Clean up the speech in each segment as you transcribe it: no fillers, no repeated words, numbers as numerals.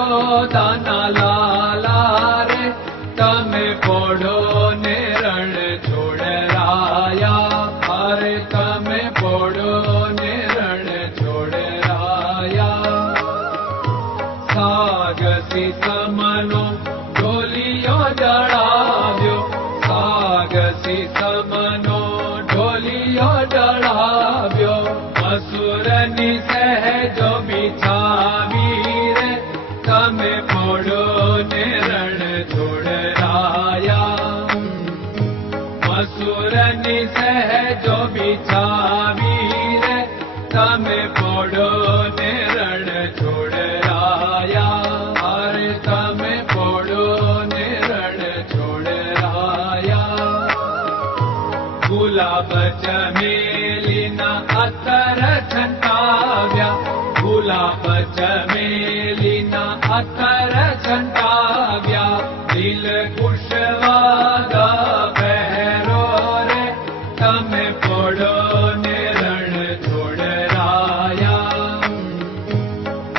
યશોદાના લાલા રે તમે પોડો ને રણ છોડરાયા, અરે તમે પોડો ને રણ છોડરાયા. સાગસી સમનો ઢોલિયો જડાવ્યો, સાગસી સમનો ઢોલિયો જડાવ્યો. અસુરની સહેજો બિછાવી રે તમે પોડો ને રણ છોડરાયા. અસુરની સહેજો બિછાવી રે તમે પોડો ને રણ છોડરાયા, અરે તમે પોડો ને રણ છોડરાયા. ગુલાબ ચમેલીના અત્તર છંટાવ્યા, ગુલાબ ચમેલીના અત્તર છંટાવ્યા. દિલ કુશવાદા પહેરો રે તમે પોડો ને રણ છોડરાયા.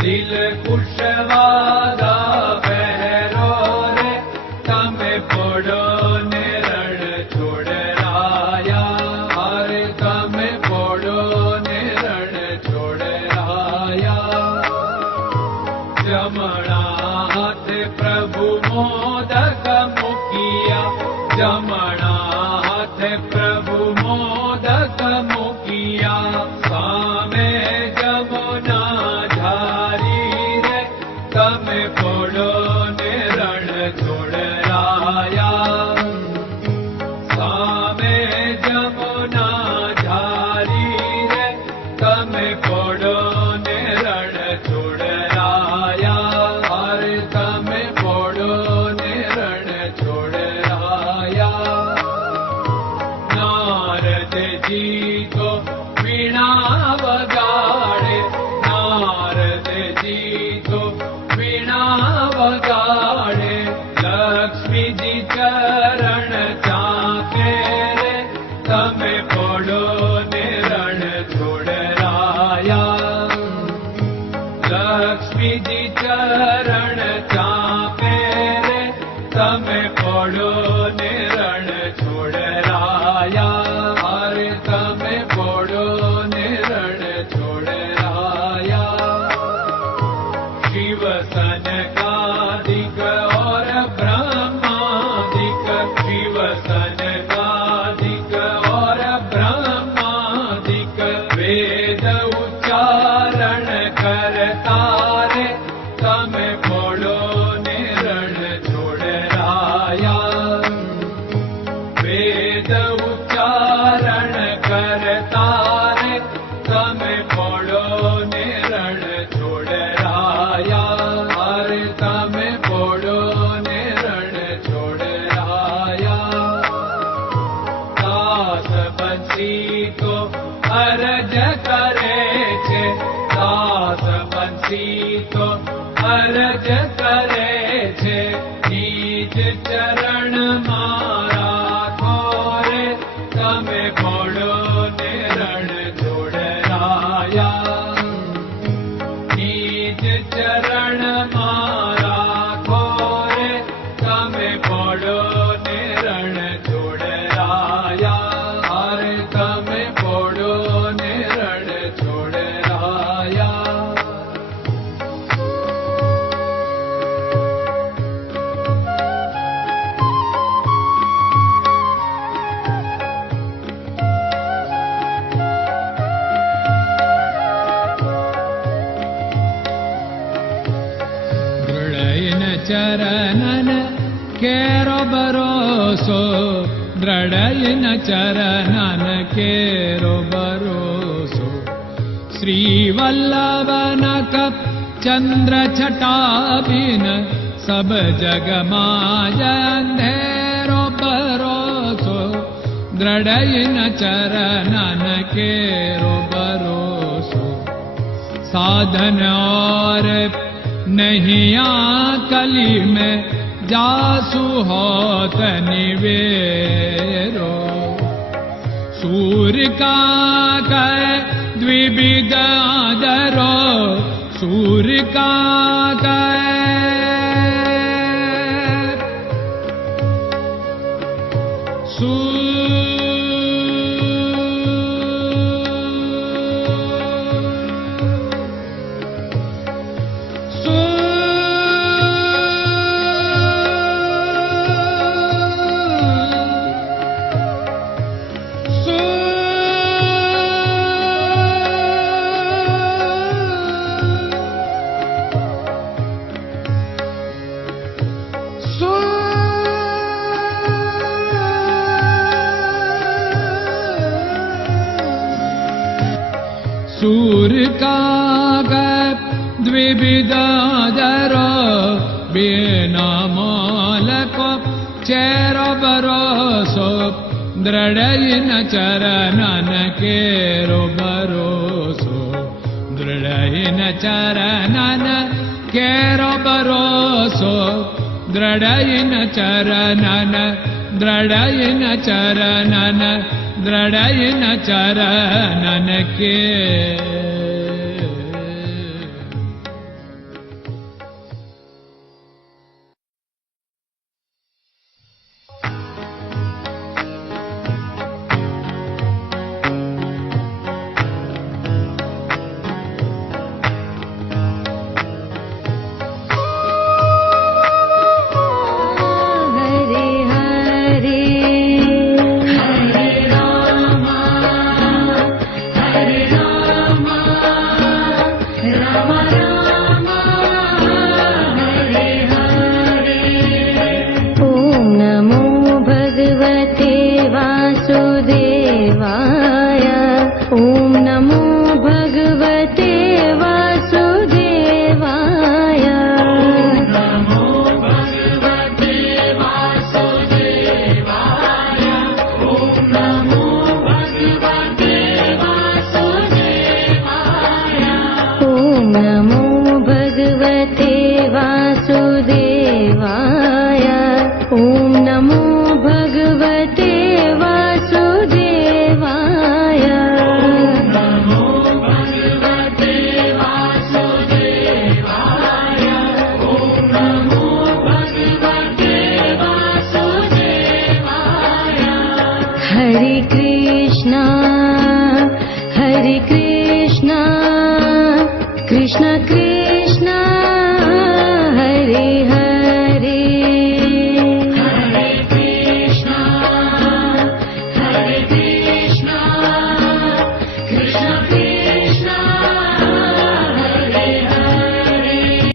દિલ કુશવાદા પહેરો રે તમે પોડો ને રણ છોડરાયા, અરે તમે પોડો ને રણ છોડરાયા. જમણા હાથે પ્રભુ મોદક મૂકિયા, જમણા હાથે પ્રભુ મોદક મૂકિયા. સામે જમુના ઝારી રે તમે પોડો ને રણ છોડરાયા. સામે જમુના ઝારી રે તમે પોડો ને રણ છોડરાયા, અરે તમે પોડો ને રણ છોડરાયા. નારદજી તો વીણા વગાડે, નારદજી તો વીણા વગાડે. લક્ષ્મીજી ચરણ ચાકે રે તમે પોડો ને રણ છોડરાયા. લક્ષ્મીજી ચરણ ચાપે રે તમે પોડો ને રણ છોડરાયા, અરે તમે પોડો ને રણ છોડરાયા. શિવ સનકાદિક और ब्रह्मादिक, शिव सनकादिक और ब्रह्मादिक. वेद उच्चारण करता रे તમે પોડો ને રણ છોડરાયા. વેદ ઉચ્ચારણ કરતા રે તમે પોડો ને રણ છોડરાયા, અરે તમે પોડો ને રણ છોડરાયા. દાસ બંસી તો અરજ કરે છે, દાસ બંસી તો અરજ કરે છે. નીચ ચરણ મારા ખોરે તમે પોડો ને રણ છોડરાયા. નીચ ચરણ મારા ખોરે તમે પોડો ને રણ છોડરાયા, અરે તમે પોડો ને રણ છોડરાયા. ચરણન કેરો ભરોસો, દ્રઢયન ચરણન કેરો ભરોસો. શ્રી વલ્લભન કપ ચંદ્ર છટાબિન સબ જગમાં અંધેરો ભરોસો. દ્રઢયન ચરણન કેરો ભરોસો. साधन और नहीं कली में जासु होत निवेरो। सूर्य का कह द्विविध आदरो, सूर्य का कह काग द्विविधर बिना मोलको चेरो भरोसो दृढ़ चरणन केरो भरोसो दृढ़ चरणन केरो भरोसो दृढ़ चरणन दृढ़ चरणन दृढ़ चरणन के Hare Krishna